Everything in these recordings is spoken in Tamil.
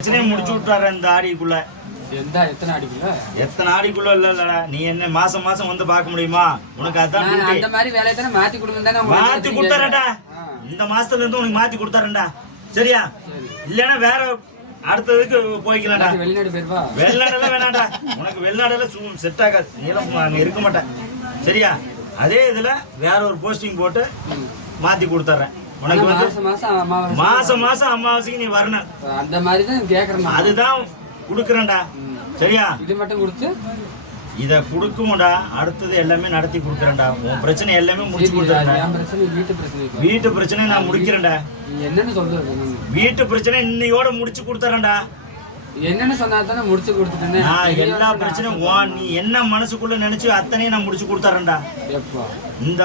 முடிச்சு விட்டாரு இந்த ஆடிக்குள்ள. எத்தனை ஆடிக்குள்ள இல்லடா. நீ என்ன மாசம் மாசம் வந்து பார்க்க முடியுமா? உனக்கு அதான் அந்த மாதிரி வேலையை தானே மாத்தி கொடுங்க. மாத்தி கொடுத்தாரடா. இந்த மாசத்துல இருந்து உனக்கு மாத்தி கொடுத்தாரண்டா. சரியா? இல்லன்னா வேற அடுத்ததுக்கு போய்க்கலாம்டா. வெளிநாடு போயிருவா. வெளிநாடெல்லாம் வேணாம்டா. உனக்கு வெளிநாடெல்லாம் செட் ஆகாது. நீலாம் அங்க இருக்க மாட்டேன். சரியா? அதே இதுல வேற ஒரு போஸ்டிங் போட்டு மாத்தி கொடுத்துறேன். உனக்கு வந்து மாசம் மாசம் அமாவாசைக்கு நீ வரணும். அந்த மாதிரி தான் கேக்குறேன். அதுதான் குடுக்கறேன்டா. சரியா? இது மட்டும் கொடுத்து இத குடுக்கும்டா. அடுத்தது எல்லாமே நடத்தி குடுக்கறேன்டா. உன் பிரச்சனை எல்லாமே முடிச்சு கொடுத்துறேன்டா. என் பிரச்சனை வீட்டு பிரச்சனை. வீட்டு பிரச்சனை நான் முடிக்கிறேன்டா. என்னன்னு சொல்றது? வீட்டு பிரச்சனை இன்னையோட முடிச்சு கொடுத்துறேன்டா. என்னன்னு சொன்னா தானே முடிச்சு கொடுத்துட்டேன். நான் எல்லா பிரச்சனையும் நீ என்ன மனசுக்குள்ள நினைச்சு அத்தனையும் நான் முடிச்சு கொடுத்துறேன்டா. எப்போ? இந்த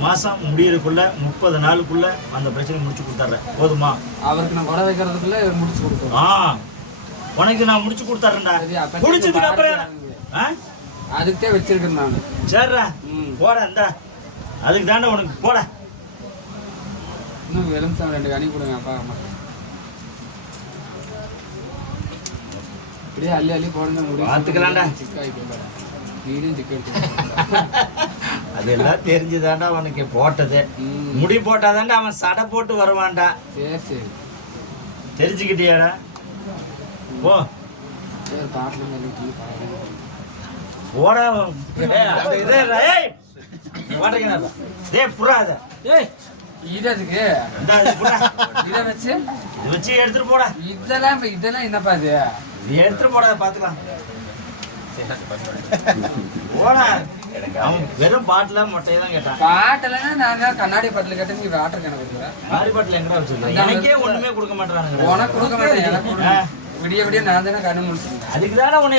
மாசம் முடியறதுக்குள்ள 30 நாளுக்குள்ள அந்த பிரச்சனை முடிச்சு கொடுத்துறேன். போதுமா? அவருக்கு நான் வர வைக்கிறதுக்குள்ள முடிச்சு கொடுத்துறேன். உனக்கு நான் முடிச்சு கொடுத்துறேன்டா. முடிச்சதுக்கு அப்புறம் அதுக்கிட்டே வச்சிருக்கேன் நான். சரிடா போட. இந்த அதுக்கு தாண்டா உனக்கு போட. இன்னும் எலுமிச்சம் 2 கனி கொடுங்க அப்பா அம்மா. இப்படியே அள்ளி அள்ளி போடுங்க. பார்த்துக்கலாம்டா. வீடும் சிக்கன் அதெல்லாம் தெரிஞ்சுதாண்டா உனக்கு போட்டது. முடி போட்டாதாண்டா அவன் சடை போட்டு வருவான்டா. சரி சரி தெரிஞ்சுக்கிட்டியாடா? போ போடா. புறாத இதற்கு இதை வச்சு எடுத்துட்டு போடா. இதெல்லாம் என்னப்பா இது? எடுத்துட்டு போடா. பாத்துக்கலாம். போடா. அவன் வெறும் பாட்டுல மொட்டையதான் கேட்டான். பாட்டுலன்னா நான் கண்ணாடி பாட்டில் கேட்டேன். நீ வாட்டர் கணக்கு கொடுக்குறேன். கண்ணாடி பாட்டில் எங்கடா வச்சிருக்கேன்? எனக்கே ஒண்ணுமே கொடுக்க மாட்டானுங்க. உனக்கு கொடுக்க மாட்டேன். விடிய விடிய நான் தானே கண்ணு முடிச்சு. அதுக்கு தானே உன்னை